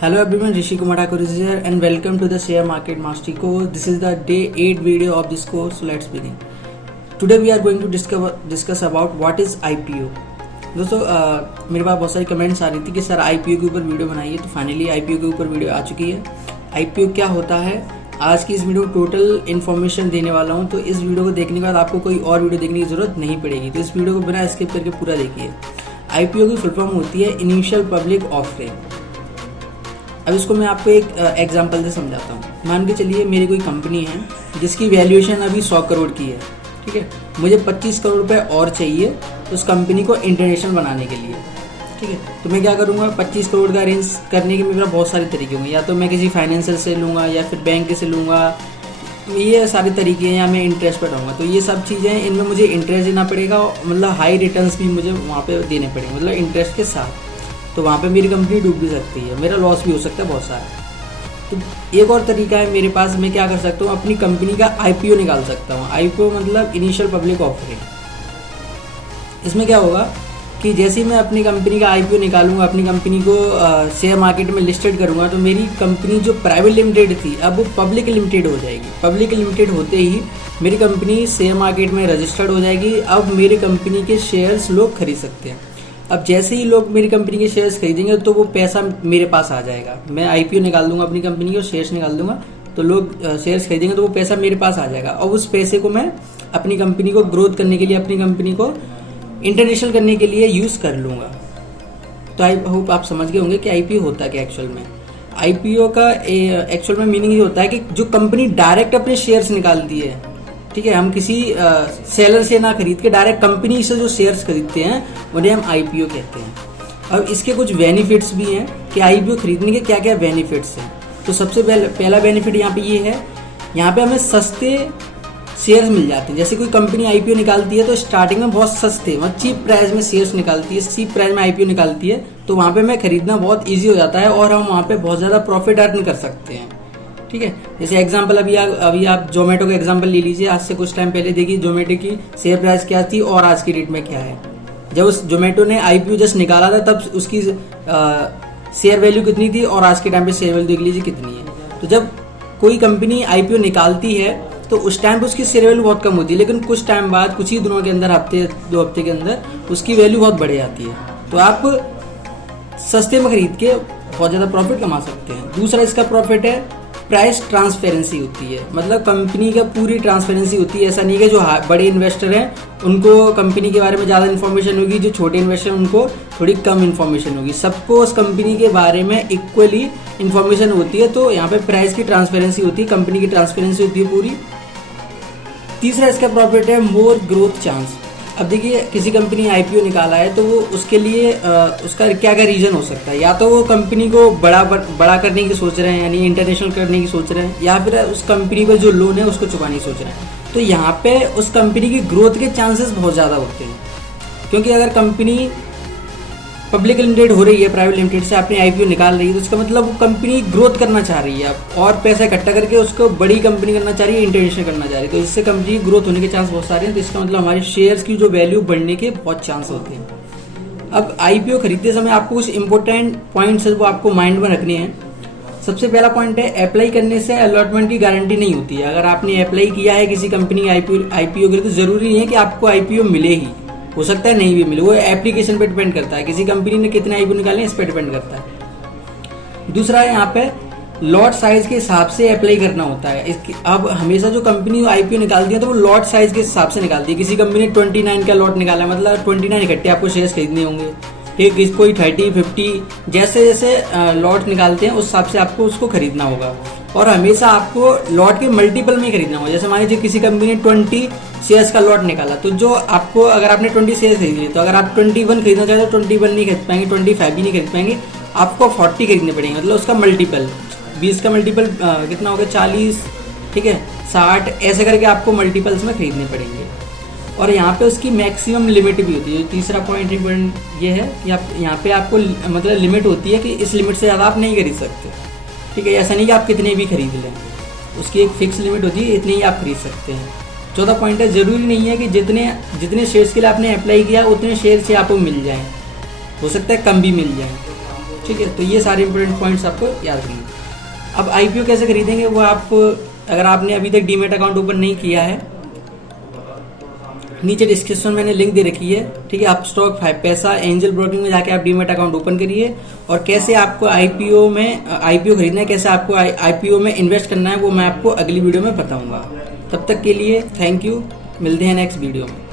Hello everyone, Rishi Kumar Thakur is here and welcome to the Share Market Mastery course. This is the day 8 video of this course, so let's begin. Today we are going to discuss about what is IPO. दोस्तों मेरे पास बहुत सारी comments आ रही थी कि sir IPO के ऊपर video बनाइए, तो फाइनली IPO के ऊपर वीडियो आ चुकी है। IPO क्या होता है, आज की इस वीडियो में टोटल इन्फॉर्मेशन देने वाला हूँ, तो इस वीडियो को देखने के बाद आपको कोई और वीडियो देखने की जरूरत नहीं पड़ेगी, तो इस वीडियो को बिना स्किप करके पूरा देखिए। IPO की फुल फॉर्म होती है इनिशियल पब्लिक ऑफरिंग। अब इसको मैं आपको एक एग्जांपल से समझाता हूँ। मान के चलिए मेरी कोई कंपनी है जिसकी वैल्यूएशन अभी 100 करोड़ की है, ठीक है। मुझे 25 करोड़ रुपए और चाहिए उस कंपनी को इंटरनेशनल बनाने के लिए, ठीक है। तो मैं क्या करूँगा, 25 करोड़ का अरेंज करने के मेरे बहुत सारे तरीके होंगे। या तो मैं किसी फाइनेंशियल से लूँगा या फिर बैंक से लूँगा, ये सारे तरीके हैं, या मैं इंटरेस्ट पर रहूँगा। तो ये सब चीज़ें, इनमें मुझे इंटरेस्ट देना पड़ेगा, मतलब हाई रिटर्न्स भी मुझे वहाँ पे देने पड़ेंगे, मतलब इंटरेस्ट के साथ। तो वहाँ पे मेरी कंपनी डूब भी सकती है, मेरा लॉस भी हो सकता है बहुत सारा। तो एक और तरीका है मेरे पास, मैं क्या कर सकता हूँ, अपनी कंपनी का IPO निकाल सकता हूँ। IPO मतलब इनिशियल पब्लिक ऑफरिंग। इसमें क्या होगा कि जैसे ही मैं अपनी कंपनी का IPO निकालूंगा, अपनी कंपनी को शेयर मार्केट में लिस्टेड करूंगा, तो मेरी कंपनी जो प्राइवेट लिमिटेड थी अब वो पब्लिक लिमिटेड हो जाएगी। पब्लिक लिमिटेड होते ही मेरी कंपनी शेयर मार्केट में रजिस्टर्ड हो जाएगी। अब मेरी कंपनी के शेयर्स लोग खरीद सकते हैं। अब जैसे ही लोग मेरी कंपनी के शेयर्स खरीदेंगे तो वो पैसा मेरे पास आ जाएगा। मैं IPO निकाल दूंगा अपनी कंपनी के और शेयर्स निकाल दूंगा, तो लोग शेयर्स खरीदेंगे तो वो पैसा मेरे पास आ जाएगा। और उस पैसे को मैं अपनी कंपनी को ग्रोथ करने के लिए, अपनी कंपनी को इंटरनेशनल करने के लिए यूज़ कर लूँगा। तो आई होप आप समझ गए होंगे कि IPO होता क्या एक्चुअल में। IPO का एक्चुअल में मीनिंग ये होता है कि जो कंपनी डायरेक्ट अपने शेयर्स निकालती है, ठीक है। हम किसी सेलर से ना खरीद के डायरेक्ट कंपनी से जो शेयर्स खरीदते हैं उन्हें हम IPO कहते हैं। अब इसके कुछ बेनिफिट्स भी हैं कि IPO खरीदने के क्या क्या बेनिफिट्स हैं। तो सबसे पहला बेनिफिट यहाँ पे ये है, यहाँ पे हमें सस्ते शेयर्स मिल जाते हैं। जैसे कोई कंपनी IPO निकालती है तो स्टार्टिंग में बहुत सस्ते, मतलब चीप प्राइस में शेयर्स निकालती है, चीप प्राइस में IPO निकालती है, तो वहाँ पे हमें खरीदना बहुत ईजी हो जाता है और हम वहाँ पे बहुत ज़्यादा प्रॉफिट अर्न कर सकते हैं, ठीक है। जैसे एग्जांपल अभी आप जोमेटो का एग्जांपल ले लीजिए। आज से कुछ टाइम पहले देखिए जोमेटो की शेयर प्राइस क्या थी और आज की डेट में क्या है। जब उस जोमेटो ने IPO जस्ट निकाला था तब उसकी शेयर वैल्यू कितनी थी और आज के टाइम पे शेयर वैल्यू देख लीजिए कितनी है। तो जब कोई कंपनी IPO निकालती है तो उस टाइम पे उसकी शेयर वैल्यू बहुत कम होती है, लेकिन कुछ टाइम बाद, कुछ ही दिनों के अंदर, हफ्ते 2 हफ्ते के अंदर उसकी वैल्यू बहुत बढ़ जाती है। तो आप सस्ते में खरीद के बहुत ज़्यादा प्रॉफिट कमा सकते हैं। दूसरा इसका प्रॉफिट है प्राइस ट्रांसपेरेंसी होती है, मतलब कंपनी का पूरी ट्रांसपेरेंसी होती है। ऐसा नहीं है कि जो बड़े इन्वेस्टर हैं उनको कंपनी के बारे में ज़्यादा इन्फॉर्मेशन होगी, जो छोटे इन्वेस्टर हैं उनको थोड़ी कम इन्फॉर्मेशन होगी। सबको उस कंपनी के बारे में इक्वली इन्फॉर्मेशन होती है। तो यहाँ पे प्राइस की ट्रांसपेरेंसी होती है, कंपनी की ट्रांसपेरेंसी होती है पूरी। तीसरा इसका प्रॉफिट है मोर ग्रोथ चांस। अब देखिए किसी कंपनी IPO निकाला है तो वो उसके लिए उसका क्या क्या रीज़न हो सकता है। या तो वो कंपनी को बड़ा करने की सोच रहे हैं, यानी इंटरनेशनल करने की सोच रहे हैं, या फिर उस कंपनी पर जो लोन है उसको चुकाने की सोच रहे हैं। तो यहाँ पे उस कंपनी की ग्रोथ के चांसेस बहुत ज़्यादा होते हैं, क्योंकि अगर कंपनी पब्लिक लिमिटेड हो रही है, प्राइवेट लिमिटेड से अपनी IPO निकाल रही है, तो उसका मतलब वो कंपनी ग्रोथ करना चाह रही है और पैसा इकट्ठा करके उसको बड़ी कंपनी करना चाह रही है, इंटरनेशनल करना चाह रही है। तो इससे कंपनी की ग्रोथ होने के चांस बहुत सारे हैं। तो इसका मतलब हमारे शेयर्स की जो वैल्यू बढ़ने के बहुत चांस होते हैं। अब IPO खरीदते समय आपको कुछ इंपॉर्टेंट पॉइंट्स है वो आपको माइंड में रखने हैं। सबसे पहला पॉइंट है, अप्लाई करने से अलॉटमेंट की गारंटी नहीं होती है। अगर आपने अप्लाई किया है किसी कंपनी IPO के लिए, तो जरूरी नहीं है कि आपको IPO मिले ही, हो सकता है नहीं भी मिले। वो एप्लीकेशन पे डिपेंड करता है, किसी कंपनी ने कितने IPO निकाले इस पे डिपेंड करता है। दूसरा है यहाँ पे लॉट साइज के हिसाब से अप्लाई करना होता है। अब हमेशा जो कंपनी IPO निकालती है तो वो लॉट साइज के हिसाब से निकालती है। किसी कंपनी ने 29 का लॉट निकाला है, मतलब 29 इकट्ठे आपको शेयर्स खरीदने होंगे, ठीक। कोई 30, 50, जैसे जैसे लॉट निकालते हैं उस हिसाब से आपको उसको खरीदना होगा। और हमेशा आपको लॉट के मल्टीपल में ही खरीदना होगा। जैसे मान लीजिए किसी कंपनी ने 20 शेयर्स का लॉट निकाला, तो जो आपको, अगर आपने 20 शेयर्स खरीद लिए, तो अगर आप 21 खरीदना चाहते हो 21 नहीं खरीद पाएंगे, 25 भी नहीं खरीद पाएंगे, आपको 40 खरीदने पड़ेंगे। मतलब उसका मल्टीपल 20 का मल्टीपल कितना होगा, 40, ठीक है, 60, ऐसे करके आपको मल्टीपल्स में खरीदने पड़ेंगे। और यहाँ पे उसकी मैक्सिमम लिमिट भी होती है। तीसरा पॉइंट ये है कि आप यहाँ पे आपको मतलब लिमिट होती है कि इस लिमिट से ज़्यादा आप नहीं खरीद सकते, ठीक है। ऐसा नहीं कि आप कितने भी खरीद लें, उसकी एक फिक्स लिमिट होती है, इतने ही आप खरीद सकते हैं। चौथा पॉइंट है, ज़रूरी नहीं है कि जितने शेयर्स के लिए आपने अप्लाई किया उतने शेयर से आपको मिल जाए, हो सकता है कम भी मिल जाए। ठीक है, तो ये सारे इंपॉर्टेंट पॉइंट्स आपको याद रखने। अब आईपीओ कैसे खरीदेंगे वो आप, अगर आपने अभी तक डीमेट अकाउंट ओपन नहीं किया है, नीचे डिस्क्रिप्शन में मैंने लिंक दे रखी है, ठीक है। आप स्टॉक 5 पैसा एंजल ब्रोकिंग में जाके आप डीमेट अकाउंट ओपन करिए, और कैसे आपको आईपीओ खरीदना है, कैसे आपको आईपीओ में इन्वेस्ट करना है, वो मैं आपको अगली वीडियो में बताऊंगा। तब तक के लिए थैंक यू, मिलते हैं नेक्स्ट वीडियो में।